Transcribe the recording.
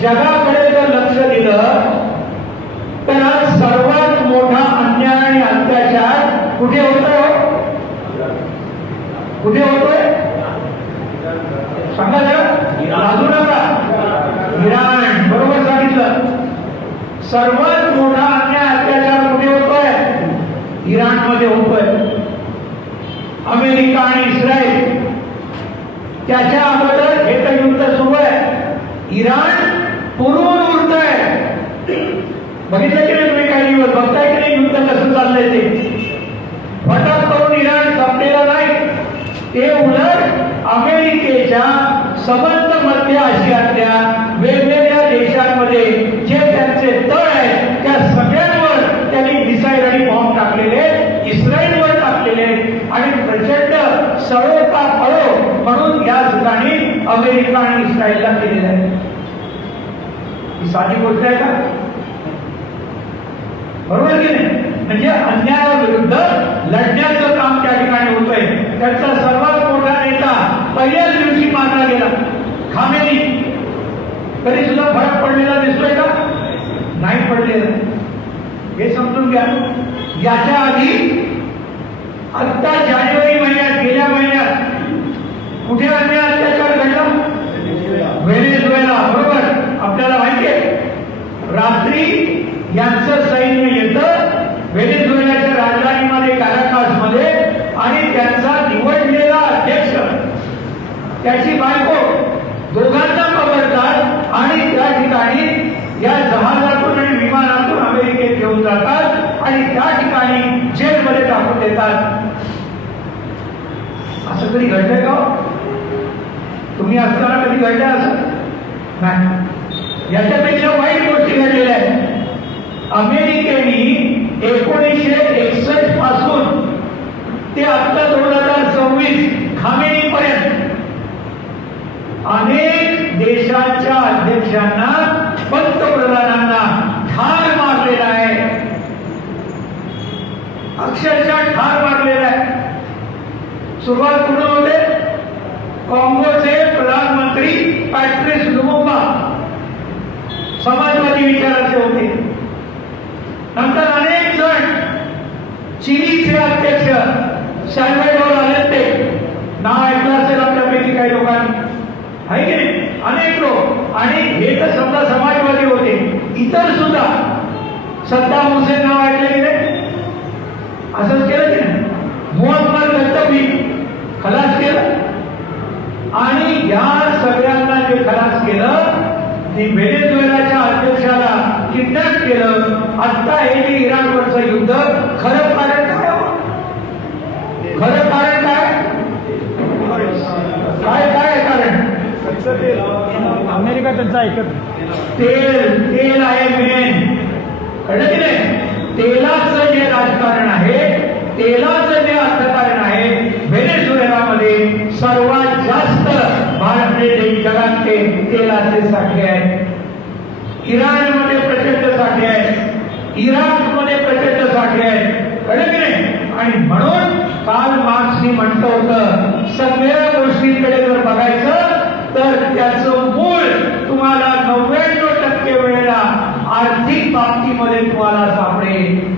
जगाकडे जर लक्ष दिलं तर आज सर्वात मोठा अन्याय आणि अत्याचार कुठे होतोय? कुठे होतोय सांगा जरा, लाजू नका. इराण, बरोबर सांगितलं. सर्वात मोठा अन्याय अत्याचार कुठे होतोय? इराण मध्ये होतोय. अमेरिका आणि इस्रायल त्याच्या अगोदर हे तर युद्ध सुरू आहे. इराण पुरून उरतंय. बघितलं की नाही तुम्ही? काही दिवस बघताय की नाही युद्ध कसं चाललंय ते? फटाक करून इराण संपलेलं नाही. ते उलट अमेरिकेच्या सबंध मध्य आशियातल्या वेगवेगळ्या देशांमध्ये जे त्यांचे तळ आहेत त्या सगळ्यांवर त्यांनी मिसाईल आणि बॉम्ब टाकलेले, इस्रायलवर टाकलेले आणि प्रचंड सळो का पळो म्हणून या ठिकाणी अमेरिका आणि इस्रायलला केलेलं आहे. ही साधी गोष्ट आहे का? बरोबर की नाही? म्हणजे अन्यायाविरुद्ध लढण्याचं काम त्या ठिकाणी होतंय. त्याचा सर्वात मोठा नेता पहिल्याच दिवशी मारला गेला, खामेनी. तरी सुद्धा फरक पडलेला दिसतोय का? नाही पडलेला. हे समजून घ्या. याच्या आधी आता जानेवारी महिन्यात, गेल्या महिन्यात कुठे अन्याय अत्याचार घडला? व्हेनेझुएला. बरोबर आपल्याला माहितीये. रात्री यांचं सैन्य येतं व्हेनेझुएलाच्या राजधानीमध्ये काराकास मध्ये आणि त्यांचा निवडलेला अध्यक्ष त्याची बायको दोघांना पकडतात आणि त्या ठिकाणी या जहाजातून आणि विमानातून अमेरिकेत घेऊन जातात आणि त्या ठिकाणी जेलमध्ये टाकून देतात. असं कधी घडलंय का? तुम्ही असताना कधी घडलं असं? नाही. याच्यापेक्षा वाईट गोष्टी घडलेल्या आहेत. अमेरिकेने 1961 पासून ते आता 2026 खामेनी पर्यंत अनेक देशांच्या अध्यक्षांना, पंतप्रधानांना ठार मारलेला आहे. अक्षरशः ठार मारलेला आहे. सुरुवात कुठून होते? काँगोचे प्रधानमंत्री पॅट्रिस लुमुंबा समाजवादी विचाराचे होते. नंतर अनेक जण, चिलीचे अध्यक्ष सॅल्व्हाडोर अलेंते, नाव ऐकलं असेल आपल्यापैकी काही लोकांनी, आहे की नाही? अनेक लोक. आणि हे तर समजा समाजवादी होते. इतर सुद्धा सद्दाम हुसेन नाव ऐकलं की नाही? असंच केलं की नाही? मुअम्मर गद्दाफी खलास केलं. आणि या सगळ्यांना जे खलास केलं ते व्हेनेझुएलाच्या अध्यक्षाला किडनॅप केलं. आता हे जे इराणवरचं युद्ध, खरं कारण काय? खरं कारण काय? काय काय कारण? अमेरिका त्यांचं ऐकत. तेल आहे मेन. कळलं की नाही? तेलाचं जे राजकारण आहे, तेलाचं जे अर्थकारण आहे, व्हेनेझुएलामध्ये सर्वात जास्त भारतीय जगातले तेलाचे साठे आहेत. इराणमध्ये प्रचंड साठे आहेत. इराकमध्ये प्रचंड साठे आहेत. कळलं की नाही? आणि म्हणून कार्ल मार्क्सनी म्हटलं होतं, सगळ्या गोष्टींकडे जर बघायचं तर त्याचं मूळ तुम्हाला 99% वेळेला आर्थिक बाबतीमध्ये तुम्हाला सापडेल.